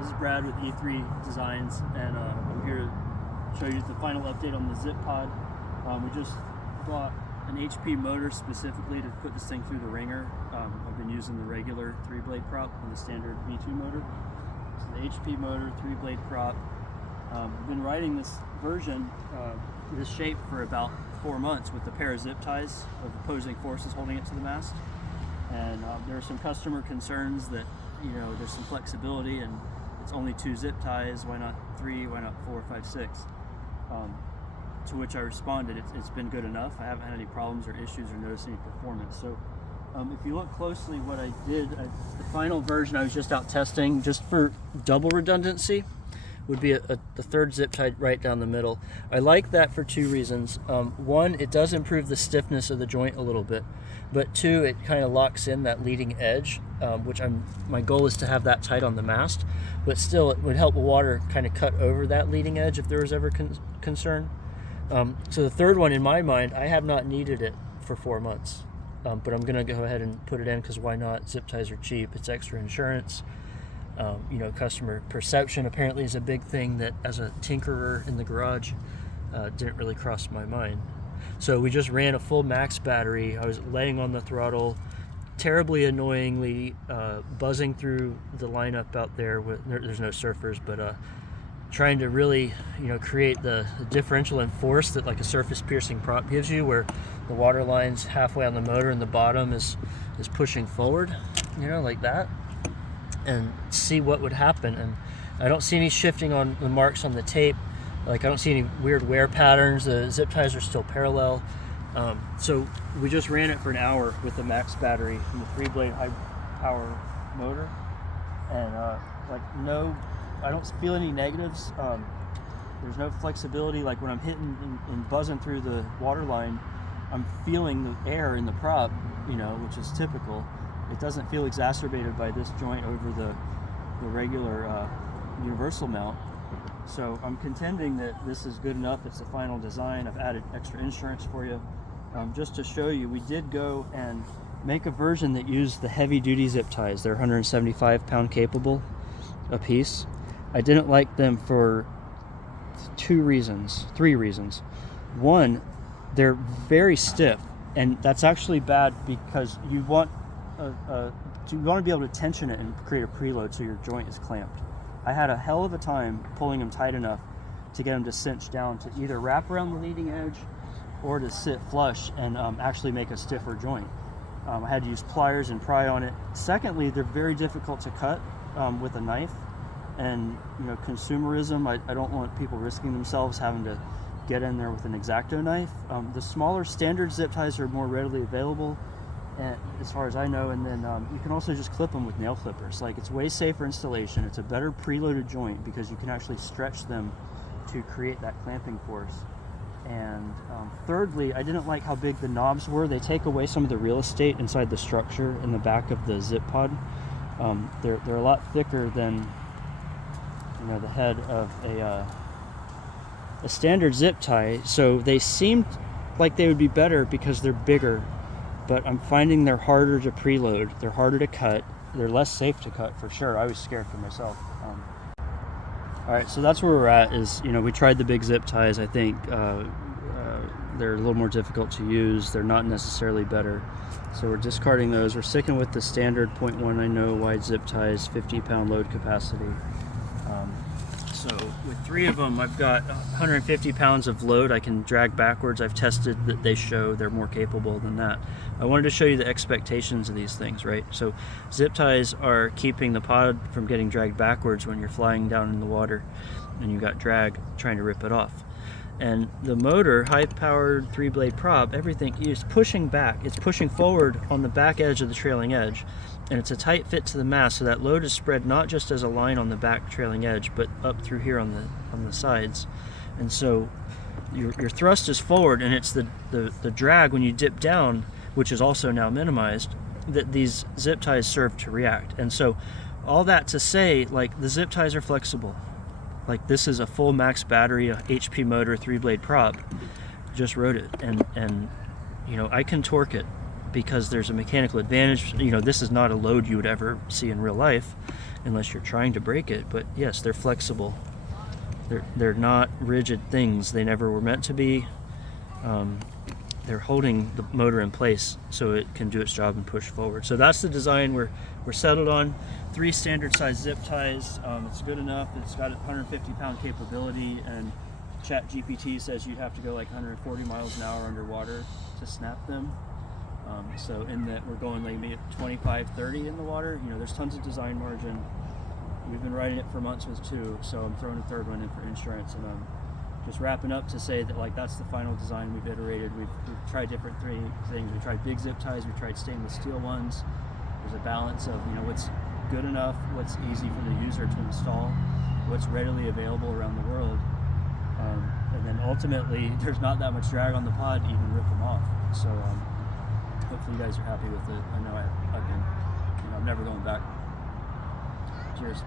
This is Brad with E3 Designs, and I'm here to show you the final update on the Zip Pod. We just bought an HP motor specifically to put this thing through the ringer. I've been using the regular 3-blade prop and the standard V2 motor. So the HP motor, 3-blade prop. I've been riding this version, this shape, for about 4 months with a pair of zip ties of opposing forces holding it to the mast. And there are some customer concerns that, you know, there's some flexibility and it's only 2 zip ties, why not 3, why not 4, 5, 6? To which I responded, it's been good enough. I haven't had any problems or issues or noticed any performance. So if you look closely, what I did, the final version I was just out testing, just for double redundancy, would be the 3rd zip tie right down the middle. I like that for 2 reasons. One, it does improve the stiffness of the joint a little bit, but 2, it kind of locks in that leading edge, which my goal is to have that tight on the mast, but still it would help the water kind of cut over that leading edge if there was ever concern. So the 3rd one, in my mind, I have not needed it for 4 months, but I'm gonna go ahead and put it in because why not? Zip ties are cheap, it's extra insurance. You know, customer perception apparently is a big thing that, as a tinkerer in the garage, didn't really cross my mind. So we just ran a full max battery. I was laying on the throttle, terribly annoyingly buzzing through the lineup out there. There's no surfers, but trying to really, you know, create the differential in force that like a surface piercing prop gives you, where the water line's halfway on the motor and the bottom is pushing forward, you know, like that, and see what would happen. And I don't see any shifting on the marks on the tape. Like, I don't see any weird wear patterns. The zip ties are still parallel. So we just ran it for an hour with the max battery and the 3-blade high power motor, and I don't feel any negatives. There's no flexibility. Like when I'm hitting and buzzing through the water line, I'm feeling the air in the prop, you know, which is typical. It doesn't feel exacerbated by this joint over the regular universal mount. So I'm contending that this is good enough. It's the final design. I've added extra insurance for you. Just to show you, we did go and make a version that used the heavy duty zip ties. They're 175 pound capable a piece. I didn't like them for 3 reasons. One, they're very stiff, and that's actually bad because you want to be able to tension it and create a preload so your joint is clamped. I had a hell of a time pulling them tight enough to get them to cinch down to either wrap around the leading edge or to sit flush and actually make a stiffer joint. I had to use pliers and pry on it. Secondly, they're very difficult to cut with a knife, and you know, consumerism, I don't want people risking themselves having to get in there with an X-Acto knife. The smaller standard zip ties are more readily available, as far as I know, and then you can also just clip them with nail clippers. Like, it's way safer installation. It's a better preloaded joint because you can actually stretch them to create that clamping force. And thirdly, I didn't like how big the knobs were. They take away some of the real estate inside the structure in the back of the zip pod. They're a lot thicker than, you know, the head of a standard zip tie, so they seemed like they would be better because they're bigger, but I'm finding they're harder to preload, they're harder to cut, they're less safe to cut for sure. I was scared for myself. All right, so that's where we're at. Is, you know, we tried the big zip ties. I think they're a little more difficult to use. They're not necessarily better, so we're discarding those. We're sticking with the standard 0.190 wide zip ties, 50 pound load capacity. So with 3 of them, I've got 150 pounds of load I can drag backwards. I've tested that they show they're more capable than that. I wanted to show you the expectations of these things, right? So zip ties are keeping the pod from getting dragged backwards when you're flying down in the water and you've got drag trying to rip it off. And the motor, high-powered 3-blade prop, everything is pushing back. It's pushing forward on the back edge of the trailing edge, and it's a tight fit to the mast, so that load is spread not just as a line on the back trailing edge, but up through here on the sides. And so your thrust is forward, and it's the drag when you dip down, which is also now minimized, that these zip ties serve to react. And so all that to say, like, the zip ties are flexible. Like, this is a full max battery, a HP motor, 3-blade prop. Just rode it, and you know, I can torque it because there's a mechanical advantage. You know, this is not a load you would ever see in real life unless you're trying to break it, but yes, they're flexible. They're not rigid things. They never were meant to be. They're holding the motor in place so it can do its job and push forward. So that's the design we're settled on. 3 standard size zip ties. It's good enough. It's got a 150-pound capability, and ChatGPT says you'd have to go like 140 miles an hour underwater to snap them. So in that we're going like maybe 25, 30 in the water. You know, there's tons of design margin. We've been riding it for months with 2, so I'm throwing a 3rd one in for insurance, and I'm just wrapping up to say that like that's the final design we've iterated. We've tried different things. We tried big zip ties. We tried stainless steel ones. There's a balance of, you know, what's good enough, what's easy for the user to install, what's readily available around the world, and then ultimately there's not that much drag on the pod to even rip them off. So hopefully you guys are happy with it. I know I've been. You know, I'm never going back. Cheers.